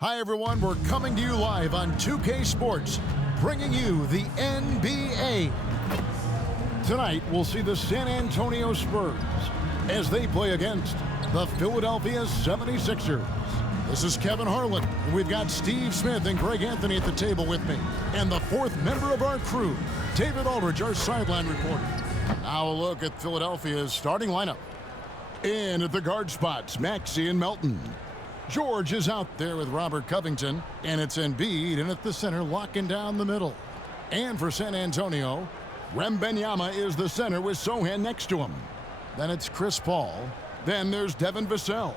Hi everyone, we're coming to you live on 2K Sports, bringing you the NBA. Tonight, we'll see the San Antonio Spurs as they play against the Philadelphia 76ers. This is Kevin Harlan, and we've got Steve Smith and Greg Anthony at the table with me. And the fourth member of our crew, David Aldridge, our sideline reporter. Now a look at Philadelphia's starting lineup. In at the guard spots, Maxey and Melton. George is out there with Robert Covington, and it's Embiid in at the center, locking down the middle. And for San Antonio, Wembanyama is the center with Sohan next to him. Then it's Chris Paul. Then there's Devin Vassell.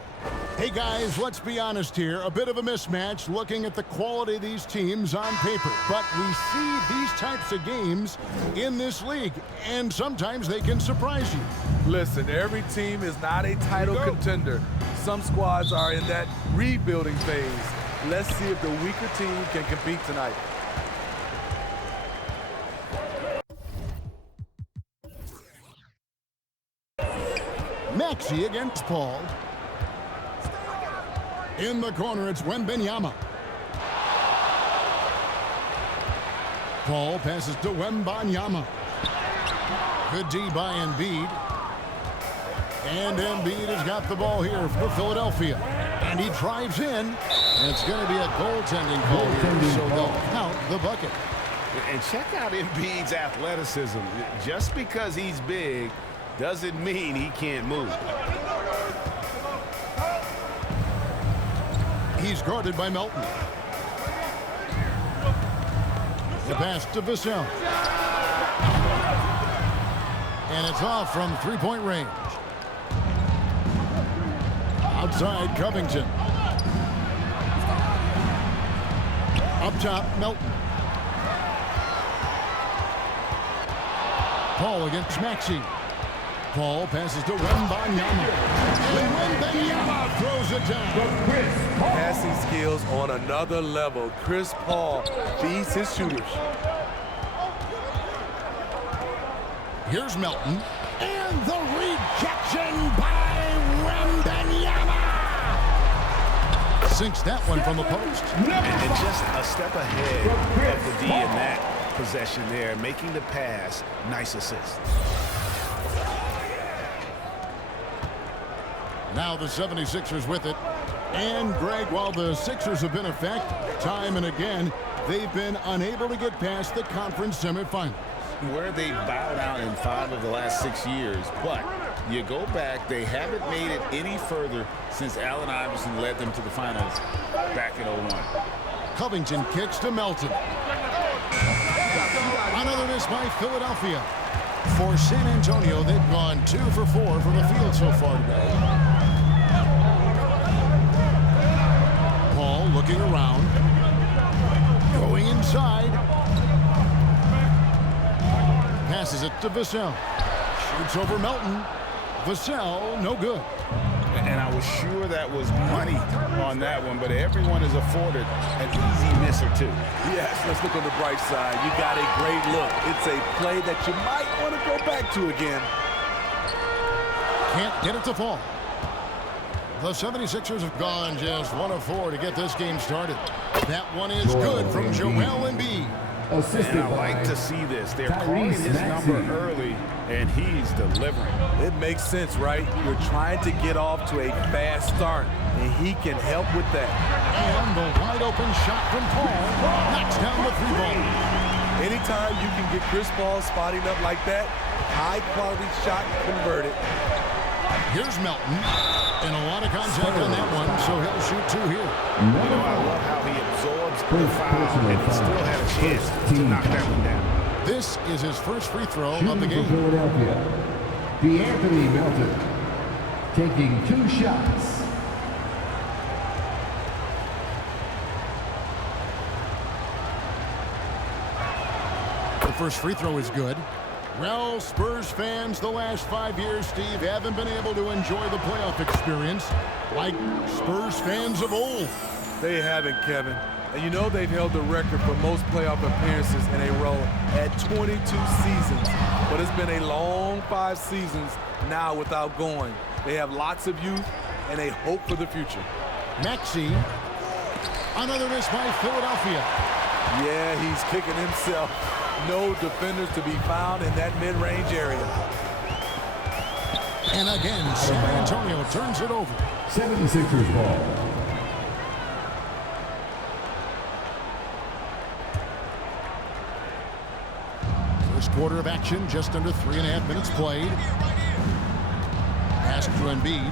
Hey guys, let's be honest here. A bit of a mismatch looking at the quality of these teams on paper. But we see these types of games in this league, and sometimes they can surprise you. Listen, every team is not a title contender. Some squads are in that rebuilding phase. Let's see if the weaker team can compete tonight. Maxey against Paul. In the corner, it's Wembanyama. Paul passes to Wembanyama. Good D by Embiid. And Embiid has got the ball here for Philadelphia. And he drives in. And it's going to be a goaltending call here, so they'll count the bucket. And check out Embiid's athleticism. Just because he's big doesn't mean he can't move. He's guarded by Melton. The pass to Vassell. And it's off from three-point range. Outside, Covington. Up top, Melton. Paul against Maxey. Paul passes to Wembanyama. And Wembanyama throws it down. Passing skills on another level. Chris Paul feeds his shooters. Here's Melton. And the rejection by Wembanyama. Sinks that one from the post. And just a step ahead of the D in that possession there, making the pass. Nice assist. Now the 76ers with it. And Greg, while the Sixers have been effective time and again, they've been unable to get past the conference semifinals. Where they bowed out in 5 of the last 6 years, but you go back, they haven't made it any further since Allen Iverson led them to the finals back in 01. Covington kicks to Melton. Another miss by Philadelphia. For San Antonio, they've gone 2 for 4 from the field so far today. Paul looking around. Going inside. Passes it to Vassell. Shoots over Melton. Vassell, no good. And I was sure that was money on that one, but everyone is afforded an easy miss or two. Yes, let's look on the bright side. You got a great look. It's a play that you might want to go back to again. Can't get it to fall. The 76ers have gone just 1 of 4 to get this game started. That one is good from Joel Embiid. And I like to see this. They're calling his number early, and he's delivering. It makes sense, right? You're trying to get off to a fast start, and he can help with that. And the wide-open shot from Paul knocks down the 3-ball. Anytime you can get Chris Paul spotting up like that, high-quality shot converted. Here's Melton. And a lot of contact on that one, so he'll shoot 2 here. You know, I love how he absorbs the foul and still had a chance to knock that one down. This is his first free throw of the game. Philadelphia, Anthony Melton, taking 2 shots. The first free throw is good. Well, Spurs fans, the last 5 years, Steve, haven't been able to enjoy the playoff experience like Spurs fans of old. They haven't, Kevin. And you know they've held the record for most playoff appearances in a row at 22 seasons. But it's been a long 5 seasons now without going. They have lots of youth and a hope for the future. Maxey Another miss by Philadelphia. Yeah, he's kicking himself. No defenders to be found in that mid-range area. And again, San Antonio turns it over. 76ers ball. First quarter of action, just under 3.5 minutes played. Pass to Embiid.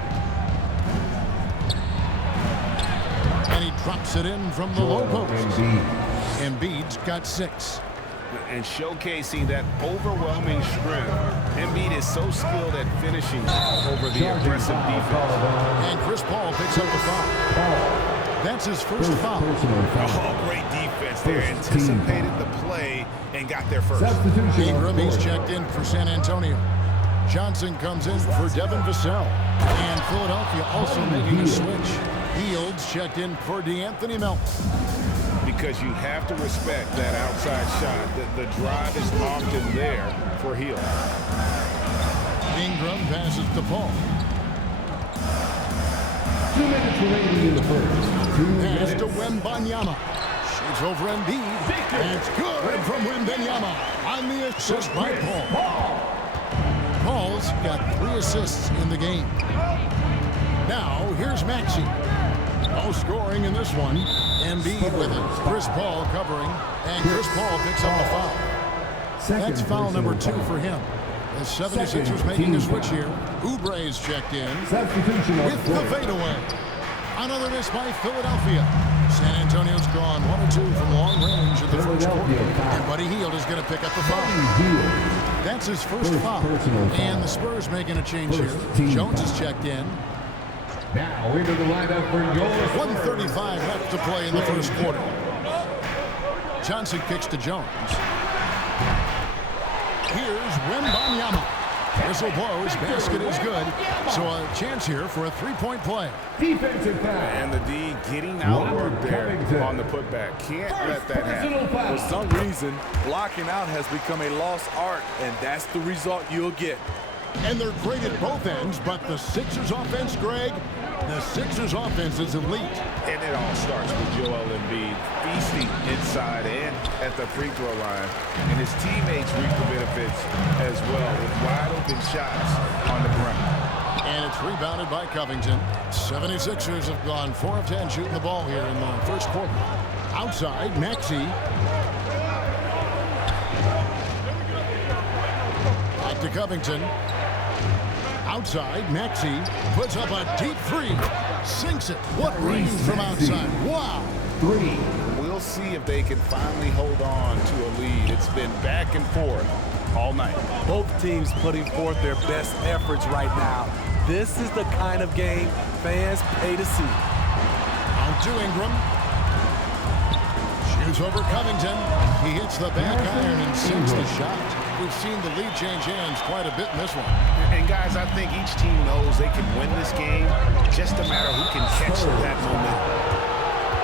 And he drops it in from the low post. Embiid's got 6. And showcasing that overwhelming strength. Embiid is so skilled at finishing over the aggressive defense. And Chris Paul picks up the foul. That's his first foul. Oh, great defense there. Anticipated the play and got there first. Ingram, he's checked in for San Antonio. Johnson comes in for Devin Vassell. And Philadelphia also making a switch. Fields checked in for DeAnthony Melton. Because you have to respect that outside shot. The drive is often there for Hield. Ingram passes to Paul. 2 minutes remaining in the first. Pass to Wembanyama. Shoots over Embiid. It's good from Wembanyama on the assist by Paul. Paul's got 3 assists in the game. Now, here's Maxey. No scoring in this one. Embiid with it. Chris Paul covering. And Chris Paul picks up the foul. That's foul number 2 for him. The 76ers making a switch here. Oubre's checked in with the fadeaway. Another miss by Philadelphia. San Antonio's gone 1 or 2 from long range in the first quarter. And Buddy Hield is going to pick up the foul. That's his first foul. And the Spurs making a change here. Jones is checked in. Now into the lineup for your 1:35 left to play in the first quarter. Johnson kicks to Jones. Here's Wembanyama. Whistle blows. Basket is good. So a chance here for a 3-point play. defensive foul. And the D getting outward there on the putback. Can't let that happen. For some reason, blocking out has become a lost art, and that's the result you'll get. And they're great at both ends, but the Sixers offense, Greg, the Sixers offense is elite. And it all starts with Joel Embiid feasting inside and at the free throw line. And his teammates reap the benefits as well with wide open shots on the perimeter. And it's rebounded by Covington. 76ers have gone 4 of 10 shooting the ball here in the first quarter. Outside, Maxey. Back to Covington. Outside, Maxey puts up a deep 3. Sinks it. What range from outside. Wow. 3. We'll see if they can finally hold on to a lead. It's been back and forth all night. Both teams putting forth their best efforts right now. This is the kind of game fans pay to see. Out to Ingram. Shoots over Covington. He hits the back iron and sinks the shot. We've seen the lead change hands quite a bit in this one. And guys, I think each team knows they can win this game. Just a matter who can catch that moment.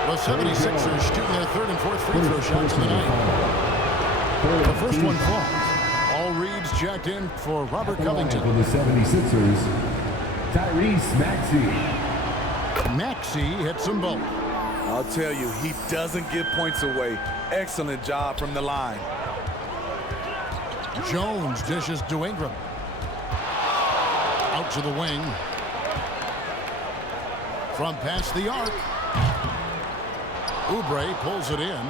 The 76ers shooting their 3rd and 4th free throw shots of the night. The first one falls. All reads checked in for Robert Covington. For the 76ers, Tyrese Maxey. Maxey hits them both. I'll tell you, he doesn't give points away. Excellent job from the line. Jones dishes to Ingram. Out to the wing. From past the arc. Oubre pulls it in.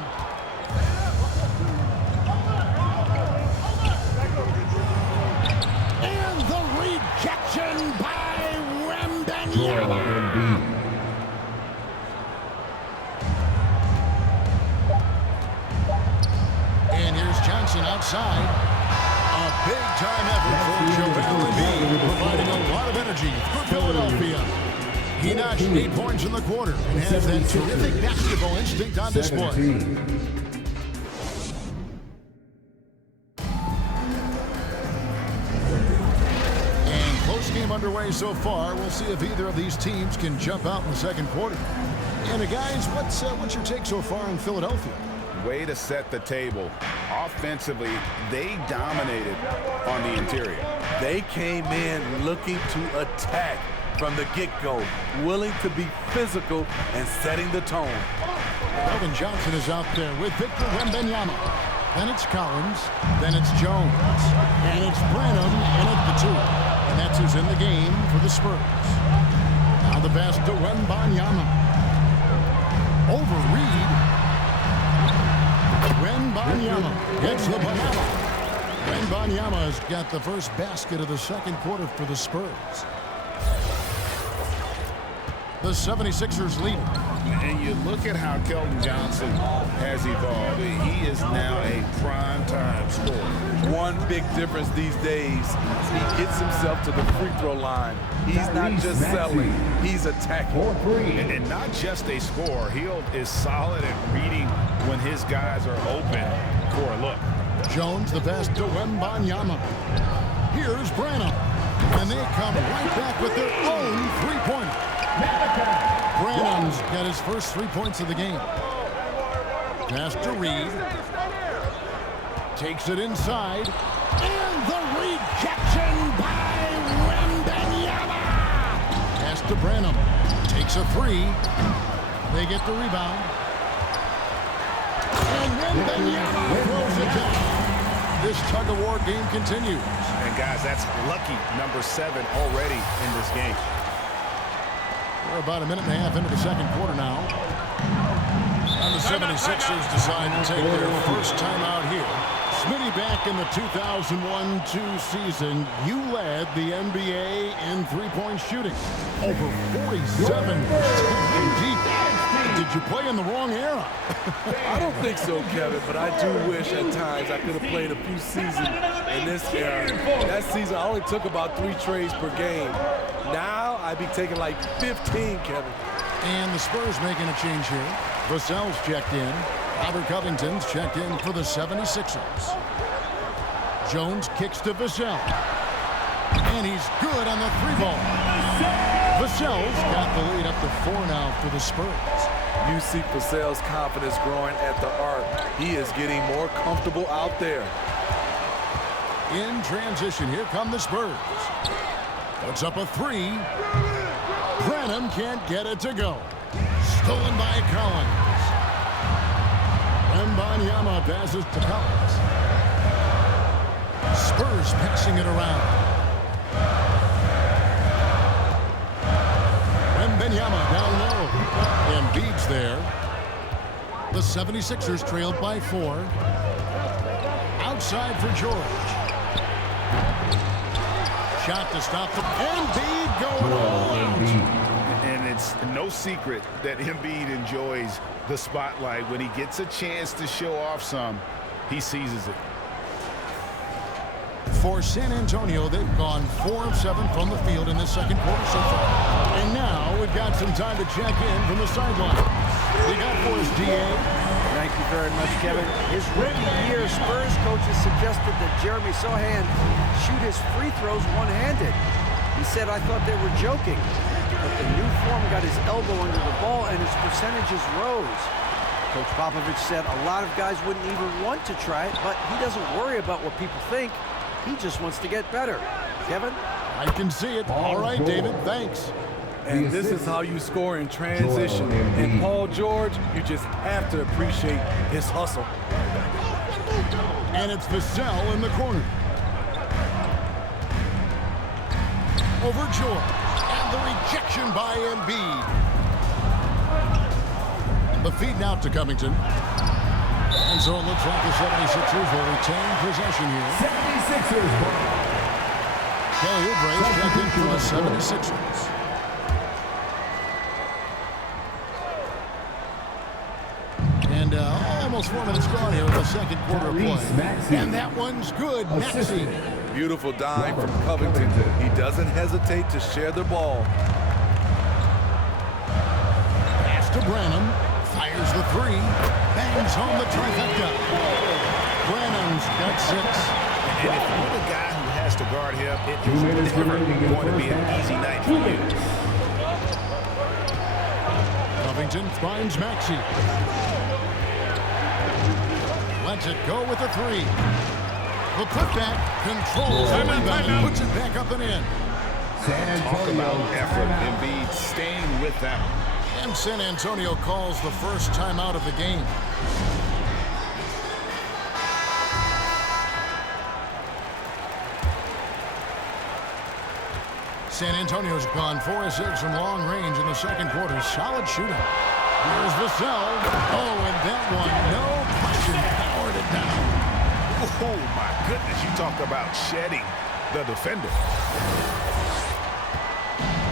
And the rejection by Wembanyama. And here's Johnson outside. A big-time effort for Joel Embiid, providing a lot of energy for Philadelphia. He notched 8 points in the quarter and has that terrific basketball instinct on display. And close game underway so far. We'll see if either of these teams can jump out in the second quarter. And guys, what's your take so far in Philadelphia? Way to set the table. Offensively, they dominated on the interior. They came in looking to attack from the get-go, willing to be physical and setting the tone. Kelvin Johnson is out there with Victor Wembanyama. Then it's Collins. Then it's Jones. And it's Branham in at the 2. And that's who's in the game for the Spurs. Now the pass to Wembanyama. Over Reed. Wembanyama gets the banana. Wembanyama has got the first basket of the second quarter for the Spurs. The 76ers lead. And you look at how Kelvin Johnson has evolved. He is now a prime-time scorer. One big difference these days, he gets himself to the free throw line. He's not just selling, he's attacking. And not just a scorer. He is solid at reading when his guys are open for a look. Jones, the pass to Wembanyama. Here's Branham. And they come right back with their own three-pointer. Branham's got his first 3 points of the game. Pass to Reed. Takes it inside. And the rejection by Wembanyama. Pass to Branham. Takes a 3. They get the rebound. And Wembanyama throws it down. This tug-of-war game continues. And guys, that's lucky number 7 already in this game. We're about a minute and a half into the second quarter now. And the 76ers decide to take their first time out here. Smitty, back in the 2001-2 season, you led the NBA in three-point shooting. Over 47%. Did you play in the wrong era? I don't think so, Kevin, but I do wish at times I could have played a few seasons in this era. That season, I only took about 3 trades per game. Now, I'd be taking like 15, Kevin. And the Spurs making a change here. Vassell's checked in. Robert Covington's checked in for the 76ers. Jones kicks to Vassell. And he's good on the 3-ball. Vassell's got the lead up to 4 now for the Spurs. You see Vassell's confidence growing at the arc. He is getting more comfortable out there. In transition, here come the Spurs. Puts up a 3. Branham can't get it to go. Stolen by Collins. Wembanyama passes to Collins. Spurs passing it around. Wembanyama down low. Embiid's there. The 76ers trailed by 4. Outside for George. Shot to stop the Embiid going all out. And it's no secret that Embiid enjoys the spotlight. When he gets a chance to show off some, he seizes it. For San Antonio, they've gone 4 of 7 from the field in this second quarter so far. And now we've got some time to check in from the sideline. We got for us, DA. Thank you very much, Kevin. His rookie year, Spurs coaches suggested that Jeremy Sohan shoot his free throws one-handed. He said, "I thought they were joking." But the new form got his elbow under the ball and his percentages rose. Coach Popovich said a lot of guys wouldn't even want to try it, but he doesn't worry about what people think. He just wants to get better. Kevin? I can see it. All right, David, thanks. And this is how you score in transition. And Paul George, you just have to appreciate his hustle. And it's Vassell in the corner. Over George. And the rejection by Embiid. The feed now to Covington. And so it looks like the 76ers will retain possession here. 76ers. Kelly Oubre checked in for the 76ers. And almost 4 minutes gone here in the second quarter of play. And that one's good. Maxey. Beautiful dime from Covington. He doesn't hesitate to share the ball. Pass to Branham. Fires the 3. Bangs home the trifecta. Branham's got 6. And if you're the guy who has to guard him, it is never going to be an easy night for you. Covington finds Maxey. Lets it go with a 3. The putback controls the rebound, puts it back up and in. Talk about effort. Embiid staying with that. And San Antonio calls the first timeout of the game. San Antonio's gone 4 of 6 from long range in the second quarter. Solid shooting. Here's Vassell. Oh, and that one, no question, powered it down. Oh, my goodness. You talk about shedding the defender.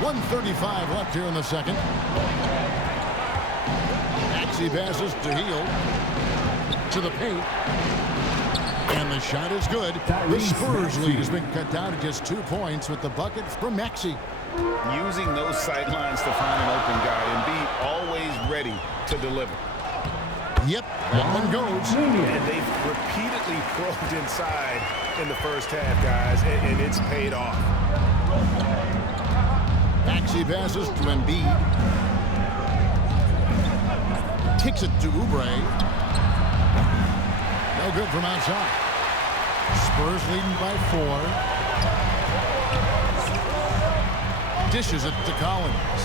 1:35 left here in the second. Maxey passes to Hield. To the paint. And the shot is good. The Spurs lead has been cut down to just 2 points with the bucket from Maxey. Using those sidelines to find an open guy and be always ready to deliver. Yep, that one goes. And they've repeatedly probed inside in the first half, guys, and it's paid off. Maxey passes to Embiid. Kicks it to Oubre. No good from outside. Spurs leading by 4. Dishes it to Collins.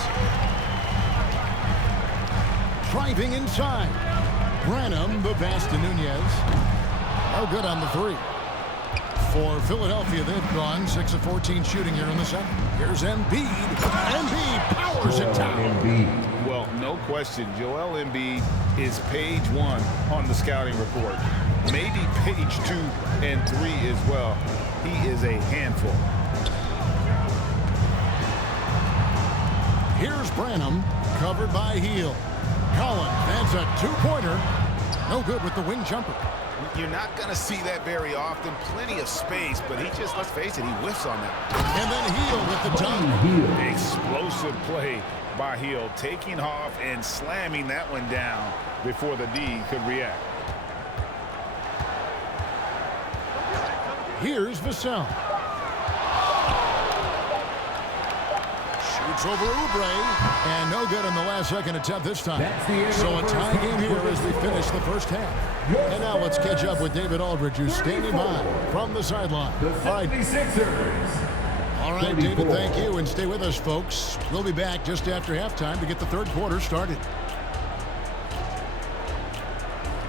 Driving inside. Branham, the pass to Nunez. No good on the 3. For Philadelphia, they've gone 6 of 14 shooting here in the second. Here's Embiid. Embiid powers it down. Well, no question, Joel Embiid is page 1 on the scouting report. Maybe page 2 and 3 as well. He is a handful. Here's Branham, covered by Hield. Collins, that's a 2-pointer. No good with the wing jumper. You're not going to see that very often. Plenty of space, but he just, let's face it, he whiffs on that. And then Hield with the dunk. Explosive play by Hield, taking off and slamming that one down before the D could react. Here's Vassell. Shoots over Oubre, and no good on the last second attempt this time. So a tie game here as we finish the first half. And now let's catch up with David Aldridge, who's standing by from the sideline. All right, David, thank you, and stay with us, folks. We'll be back just after halftime to get the third quarter started.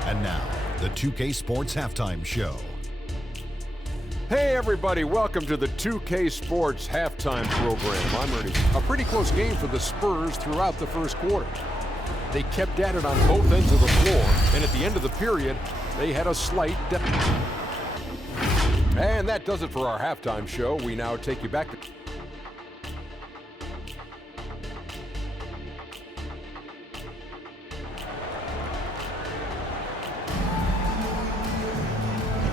And now, the 2K Sports Halftime Show. Hey everybody, welcome to the 2K Sports Halftime Program. I'm Ernie. A pretty close game for the Spurs throughout the first quarter. They kept at it on both ends of the floor, and at the end of the period, they had a slight And that does it for our halftime show. We now take you back to...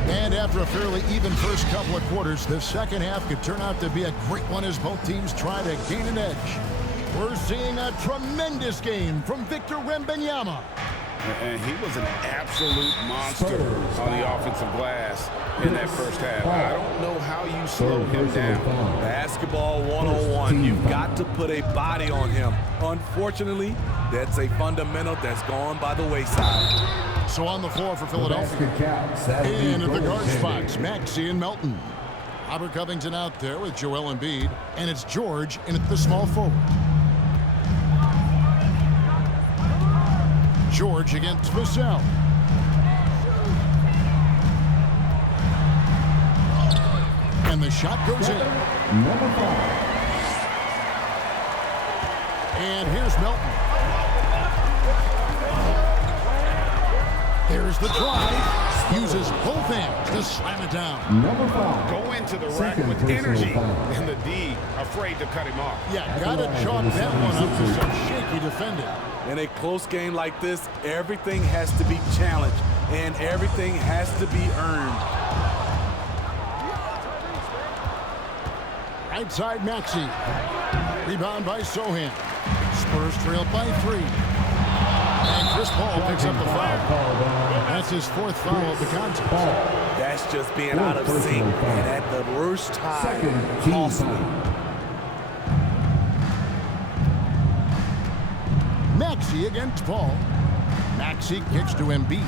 And after a fairly even first couple of quarters, the second half could turn out to be a great one as both teams try to gain an edge. We're seeing a tremendous game from Victor Wembanyama. And he was an absolute monster on the offensive glass in that first half. I don't know how you slow him down. Basketball 101. You've got to put a body on him. Unfortunately, that's a fundamental that's gone by the wayside. So on the floor for Philadelphia. In at the guard spots, Maxey and Melton. Robert Covington out there with Joel Embiid. And it's George in at the small forward. George against Vassell. And the shot goes in. And here's Melton. There's the drive. Uses both hands to slam it down. Go into the rack with energy, and the D afraid to cut him off. Yeah, gotta chalk that one up to some shaky defending. In a close game like this, everything has to be challenged, and everything has to be earned. Right side, Maxey. Rebound by Sohan. Spurs trailed by 3. And Chris Paul picks up the foul. That's his 4th foul of the contest. That's just being out of sync, and at the worst time, costly. Maxey against Paul. Maxey kicks to Embiid.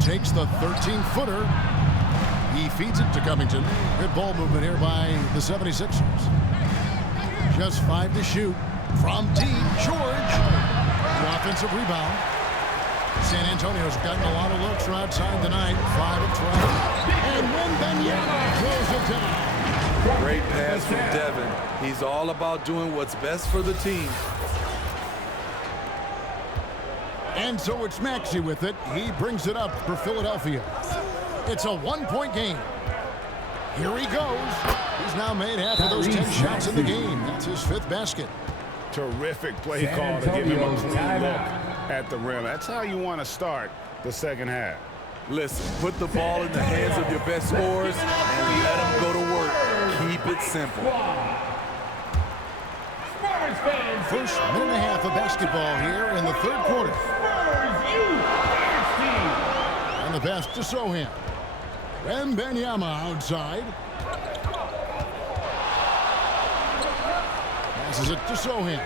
Takes the 13-footer. He feeds it to Covington. Good ball movement here by the 76ers. just 5 to shoot. From deep, George. The offensive rebound. San Antonio's gotten a lot of looks from outside tonight. 5 of 12. And Wembanyama throws it down. Great pass from Devin. He's all about doing what's best for the team. And so it's Maxey with it. He brings it up for Philadelphia. It's a 1-point game. Here he goes. He's now made half of those 10 shots in the game. That's his 5th basket. Terrific play call to give him a clean look at the rim. That's how you want to start the second half. Listen, put the ball in the hands of your best scorers and let them go to work. Keep it simple. First minute and a half of basketball here in the 3rd quarter. And the pass to Sohan. Wembanyama outside. Passes it to Sohan.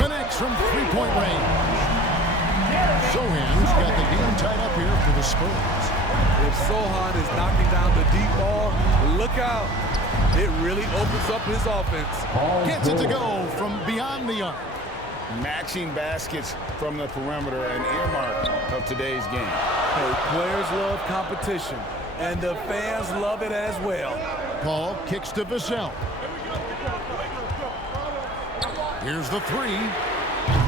Connects from 3-point range. Sohan's got the game tied up here for the Spurs. If Sohan is knocking down the deep ball, look out. It really opens up his offense. Gets it to go from beyond the arc. Matching baskets from the perimeter, an earmark of today's game. Hey, players love competition, and the fans love it as well. Paul kicks to Vassell. Here's the 3.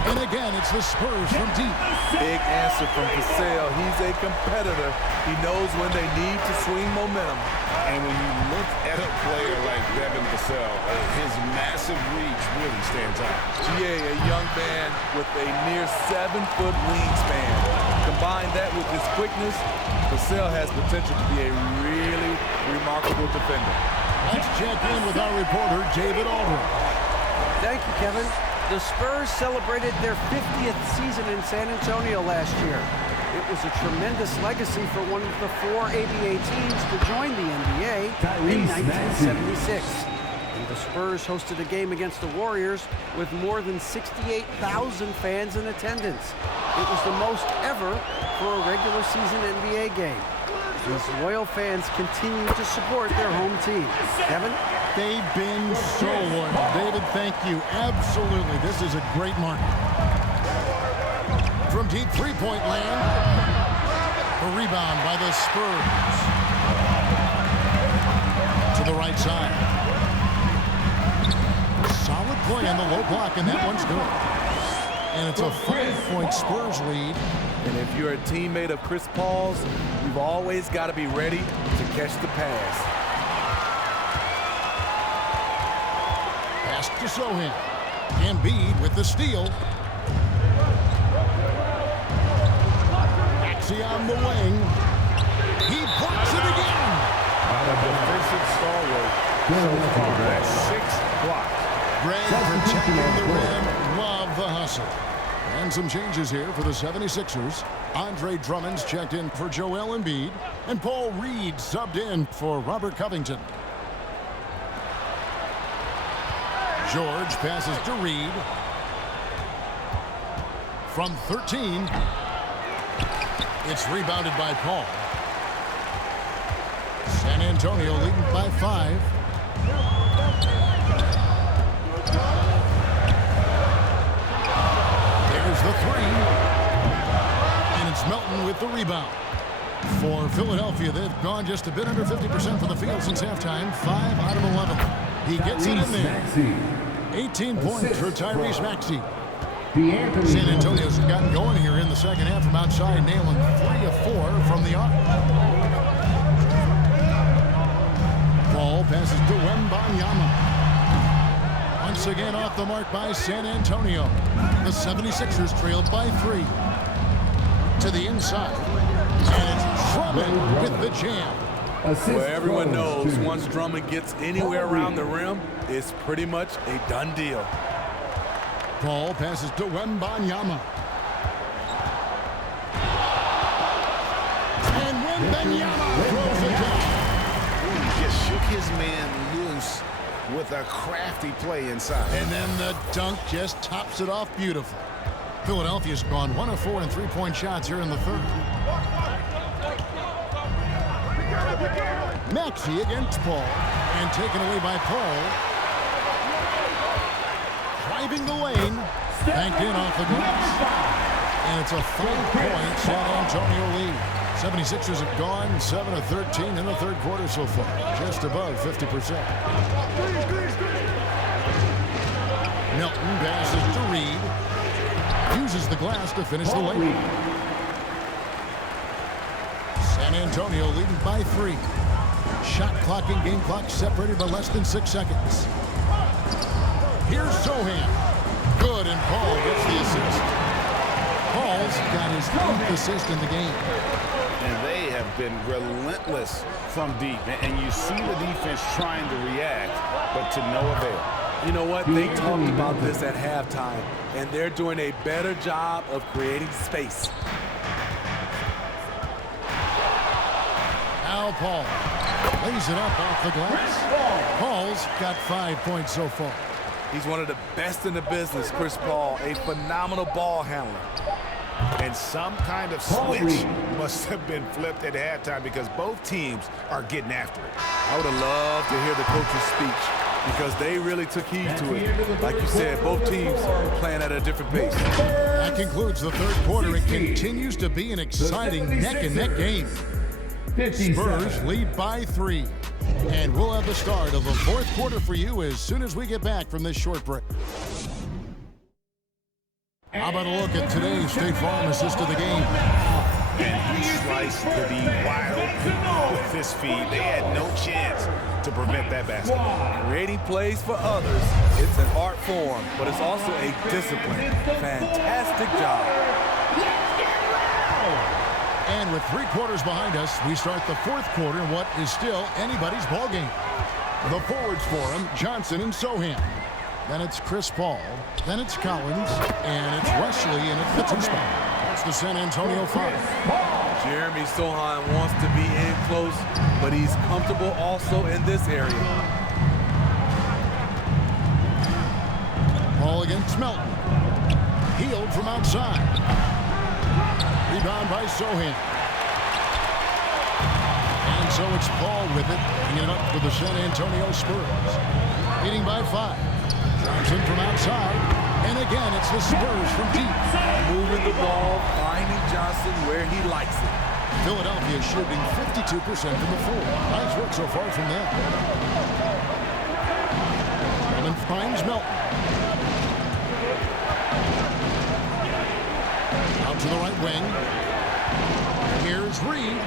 And again, it's the Spurs from deep. Big answer from Vassell. He's a competitor. He knows when they need to swing momentum. And when you look at a player like Devin Vassell, his massive reach really stands out. GA, a young man with a near 7-foot wingspan. Combine that with his quickness, Vassell has potential to be a really remarkable defender. Let's check in with our reporter, David Aldridge. Thank you, Kevin. The Spurs celebrated their 50th season in San Antonio last year. It was a tremendous legacy for one of the 4 ABA teams to join the NBA in 1976. And the Spurs hosted a game against the Warriors with more than 68,000 fans in attendance. It was the most ever for a regular season NBA game. These loyal fans continue to support their home team. Kevin? They've been so loyal. David, thank you. Absolutely. This is a great market. From deep 3-point land, a rebound by the Spurs. To the right side. Solid play on the low block, and that one's good. And it's a 5-point Spurs lead. And if you're a teammate of Chris Paul's, you've always got to be ready to catch the pass. Pass to Sohan. Embiid with the steal. Maxey on the wing. He blocks it again. A defensive stalwart so far. That's 6 blocks. Greg protecting the rim. Love the hustle. And some changes here for the 76ers. Andre Drummond's checked in for Joel Embiid. And Paul Reed subbed in for Robert Covington. George passes to Reed. From 13. It's rebounded by Paul. San Antonio leading by 5. There's the 3. And it's Melton with the rebound. For Philadelphia, they've gone just a bit under 50% from the field since halftime. 5 out of 11. He gets it in there. 18 points for Tyrese Maxey. San Antonio's gotten going here in the second half from outside, nailing 3 of 4 from the arc. Ball passes to Wembanyama. Once again off the mark by San Antonio. The 76ers trailed by 3. To the inside. And it's Drummond with the jam. Well, everyone knows once Drummond gets anywhere around the rim, it's pretty much a done deal. Paul passes to Wembanyama. And Wembanyama throws it down. He just shook his man loose with a crafty play inside. And then the dunk just tops it off beautiful. Philadelphia's gone 1 of 4 in 3-point shots here in the 3rd. Maxey against Paul. And taken away by Paul. Banked in off the glass. And it's a 5-point San Antonio lead. 76ers have gone 7 of 13 in the third quarter so far. Just above 50%. Milton passes to Reed. Uses the glass to finish the layup. San Antonio leading by 3. Shot clock and game clock separated by less than 6 seconds. Here's Sohan. Good, and Paul gets the assist. Paul's got his 8th assist in the game. And they have been relentless from deep. And you see the defense trying to react, but to no avail. You know what? They talked about this at halftime, and they're doing a better job of creating space. Now Paul lays it up off the glass. Paul's got 5 points so far. He's one of the best in the business, Chris Paul, a phenomenal ball handler. And some kind of switch must have been flipped at halftime because both teams are getting after it. I would have loved to hear the coach's speech because they really took heed to it. Like you said, both teams are playing at a different pace. That concludes the third quarter. It continues to be an exciting neck-and-neck game. Spurs lead by 3. And we'll have the start of the fourth quarter for you as soon as we get back from this short break. How about a look at today's State Farm assist of the game? And he sliced the D wide open with his feed. They had no chance to prevent that basket. Creating plays for others, it's an art form, but it's also a discipline. Fantastic job. And with 3 quarters behind us, we start the fourth quarter in what is still anybody's ball game. The forwards for him, Johnson and Sohan. Then it's Chris Paul. Then it's Collins. And it's Wesley in at the 2 spot. That's the San Antonio 5. Jeremy Sohan wants to be in close, but he's comfortable also in this area. Paul against Melton. Healed from outside. Rebound by Sohan. And so it's Paul with it, bringing it up for the San Antonio Spurs. Leading by 5. Johnson from outside. And again, it's the Spurs from deep. Moving the ball, finding Johnson where he likes it. Philadelphia shooting 52% from the floor. Nice work so far from them. And finds Melton. Out to the right wing. Here's Reed.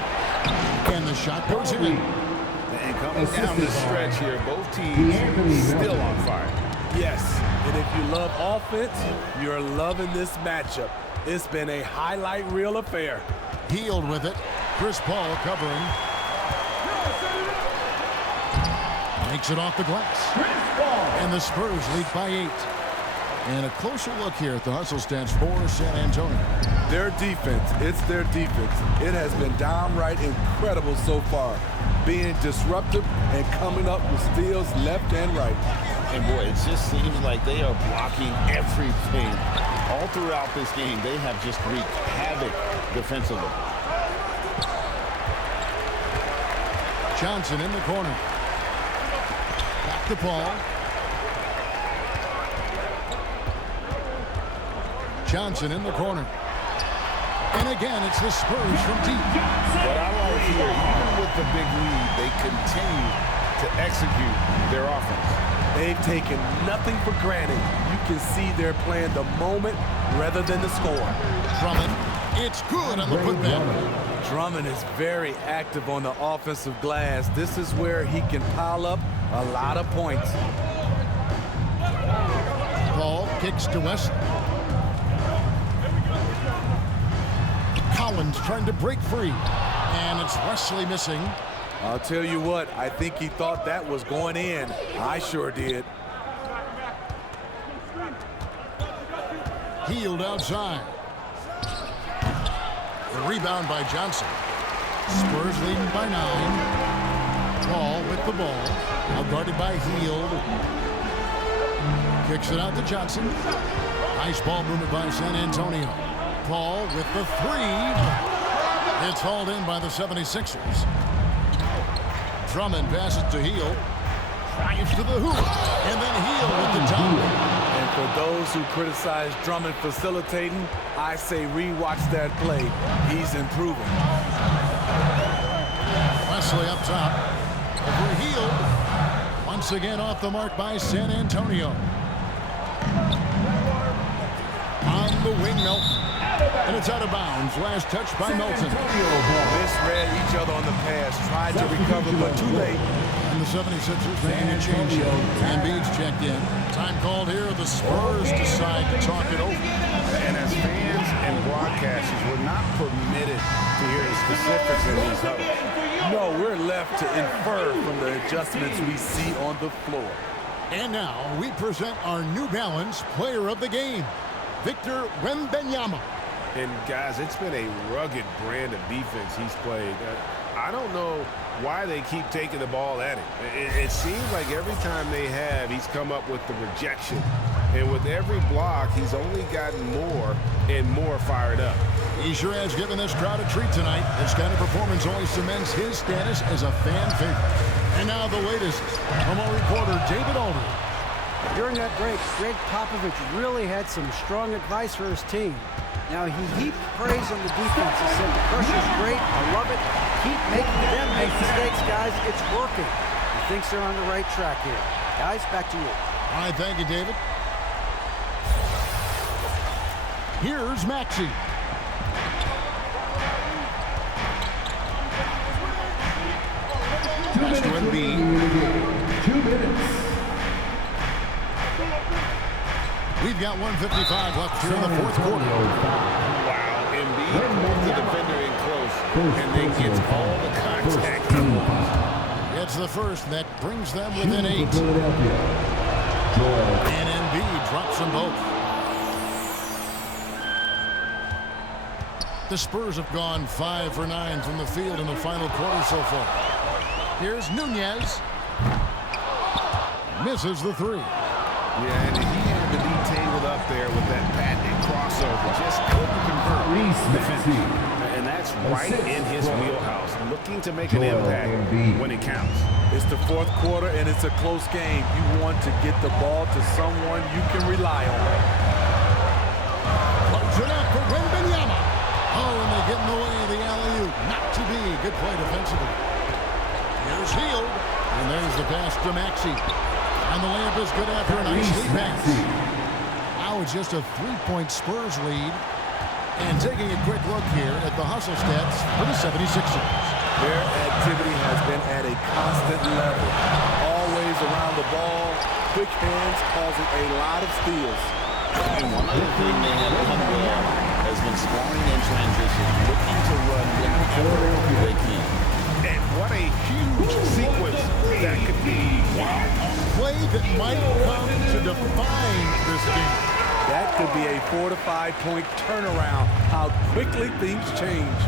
And the shot goes in. And coming down the stretch here, both teams still on fire. Yes, and if you love offense, you're loving this matchup. It's been a highlight reel affair. Healed with it. Chris Paul covering. Makes it off the glass. And the Spurs lead by 8. And a closer look here at the hustle stats for San Antonio. Their defense, it's their defense. It has been downright incredible so far. Being disruptive and coming up with steals left and right. And boy, it just seems like they are blocking everything. All throughout this game, they have just wreaked havoc defensively. Johnson in the corner. Back to Paul. Johnson in the corner. And again, it's the Spurs from deep. What I like here, even with the big lead, they continue to execute their offense. They've taken nothing for granted. You can see they're playing the moment rather than the score. Drummond, it's good on the putback. Drummond is very active on the offensive glass. This is where he can pile up a lot of points. Paul kicks to Wesley. Collins trying to break free. And it's Wesley missing. I'll tell you what, I think he thought that was going in. I sure did. Healed outside. The rebound by Johnson. Spurs leading by 9. Paul with the ball. Now guarded by Healed. Kicks it out to Johnson. Nice ball movement by San Antonio. Paul with the 3. It's hauled in by the 76ers. Drummond passes to Heal. Drives to the hoop. And then Heal with the dunk. And for those who criticize Drummond facilitating, I say rewatch that play. He's improving. Wesley up top. Overhealed. Once again off the mark by San Antonio. On the wing, Melton. And it's out of bounds. Last touch by Melton. Misread each other on the pass. Tried to recover, but too late. And the 76ers making a change here. Embiid's checked in. Time called here. The Spurs decide to talk it over. And as fans and broadcasters, we're not permitted to hear the specifics in these huddles. No, we're left to infer from the adjustments we see on the floor. And now we present our New Balance Player of the Game, Victor Wembanyama. And guys, it's been a rugged brand of defense he's played. I don't know why they keep taking the ball at him. It seems like every time they have, he's come up with the rejection. And with every block, he's only gotten more and more fired up. He sure has given this crowd a treat tonight. This kind of performance only cements his status as a fan favorite. And now the latest from our reporter, David Aldridge. During that break, Greg Popovich really had some strong advice for his team. Now, he heaped praise on the defense. He said, the pressure's great. I love it. Keep making them make mistakes, guys. It's working. He thinks they're on the right track here. Guys, back to you. All right, thank you, David. Here's Maxey. Pass to Embiid. 2 minutes. We've got 1:55 left here in the fourth quarter. Wow, Embiid pulls the defender in close and then gets all the contact he wants. It's the first that brings them within 8. And Embiid drops them both. The Spurs have gone 5 for 9 from the field in the final quarter so far. Here's Nunez. Misses the 3. Yeah, and he had to be tangled up there with that patented crossover. Just couldn't convert. And that's right in his wheelhouse. Looking to make an impact when it counts. It's the fourth quarter, and it's a close game. You want to get the ball to someone you can rely on. Close it up for Wembanyama. Oh, and they get in the way of the alley-oop. Not to be. Good play defensively. Here's Hield. And there's the pass to Maxey. And the layup is good after a nice lead pass. Now it's just a 3-point Spurs lead. And taking a quick look here at the hustle stats for the 76ers. Their activity has been at a constant level. Always around the ball. Quick hands causing a lot of steals. And one other thing they have done well has been scoring in transition, looking to run whenever they can. And what a huge sequence that could be. Play that might come to define this game. That could be a 4 to 5 point turnaround. How quickly things change.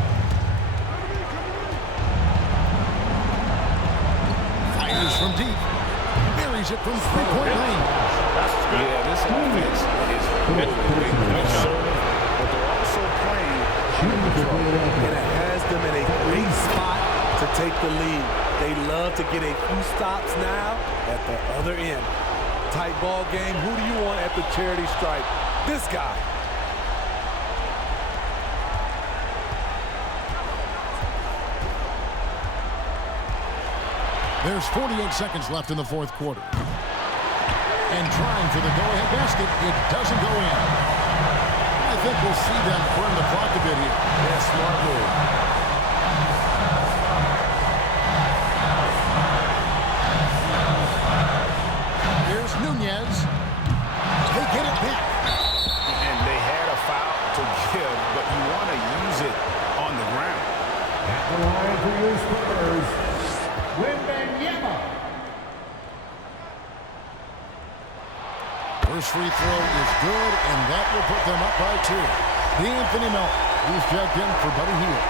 Fires from deep. Buries it from 3-point range. Yeah, this offense is really assertive, but they're also playing shooting control. And it has them in a great spot to take the lead. They love to get a few stops now at the other end. Tight ball game. Who do you want at the charity stripe? This guy. There's 48 seconds left in the fourth quarter. And trying for the go-ahead basket, it doesn't go in. I think we'll see them burn the clock a bit here. Yeah, smart move. Here's Nunez. They get it back. And they had a foul to give, but you want to use it on the ground. At the line for your Spurs, Wembanyama. First free throw is good, and that will put them up by 2. Anthony Melton, who's checked in for Buddy Hield.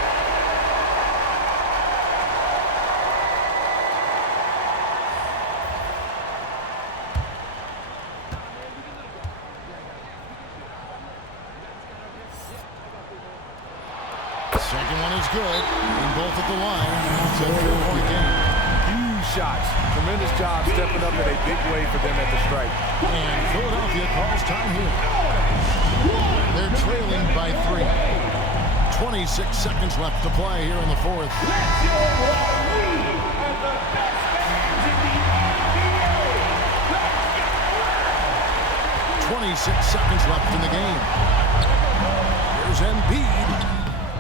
Second one is good. And both at the line. It's a 3-point game. Huge shots. Tremendous job stepping up in a big way for them at the stripe. And Philadelphia calls time here. They're trailing by 3. 26 seconds left to play here in the fourth. 26 seconds left in the game. Here's Embiid.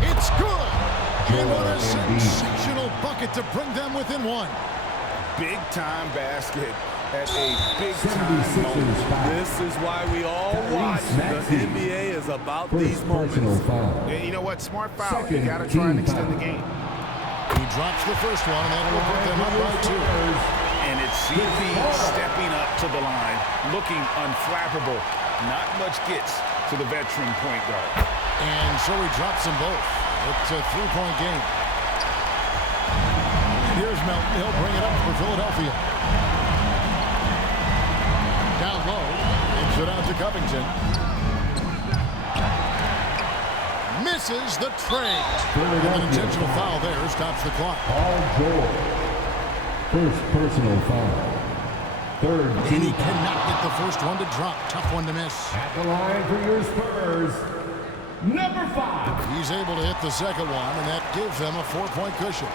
It's good. And what a sensational bucket to bring them within 1. Big-time basket at a big-time moment. This is why we all watch. The NBA is about these moments. And you know what? Smart foul. You got to try and extend the game. He drops the first one, and that will put them up by 2. And it's CP stepping up to the line, looking unflappable. Not much gets to the veteran point guard. And so he drops them both. It's a 3-point game. Here's Melton. He'll bring it up for Philadelphia. Down low. Gives it out to Covington. Misses the trade. And an intentional foul there stops the clock. Paul George. First personal foul. Third And he cannot get the first one to drop. Tough one to miss. at the line for your Spurs, number 5. He's able to hit the second one, and that gives them a 4-point cushion.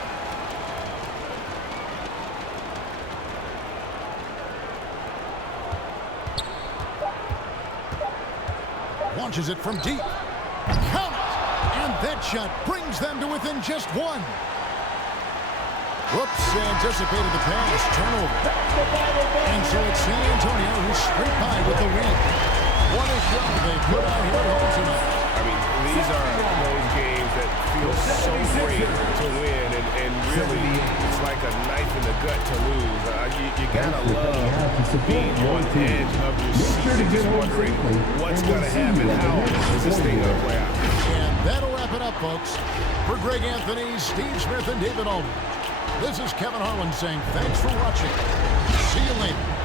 Launches it from deep. Count it! And that shot brings them to within just 1. Whoops, anticipated the pass. Turnover. And so it's San Antonio who scraped by with the win. What a show they put out here at home tonight. I mean, these are those games that feel so great to win, and really, it's like a knife in the gut to lose. You gotta love being on the edge of your seat and just wondering what's gonna happen, how is this thing gonna play out. And that'll wrap it up, folks. For Greg Anthony, Steve Smith, and David Aldridge, this is Kevin Harlan saying thanks for watching. See you later.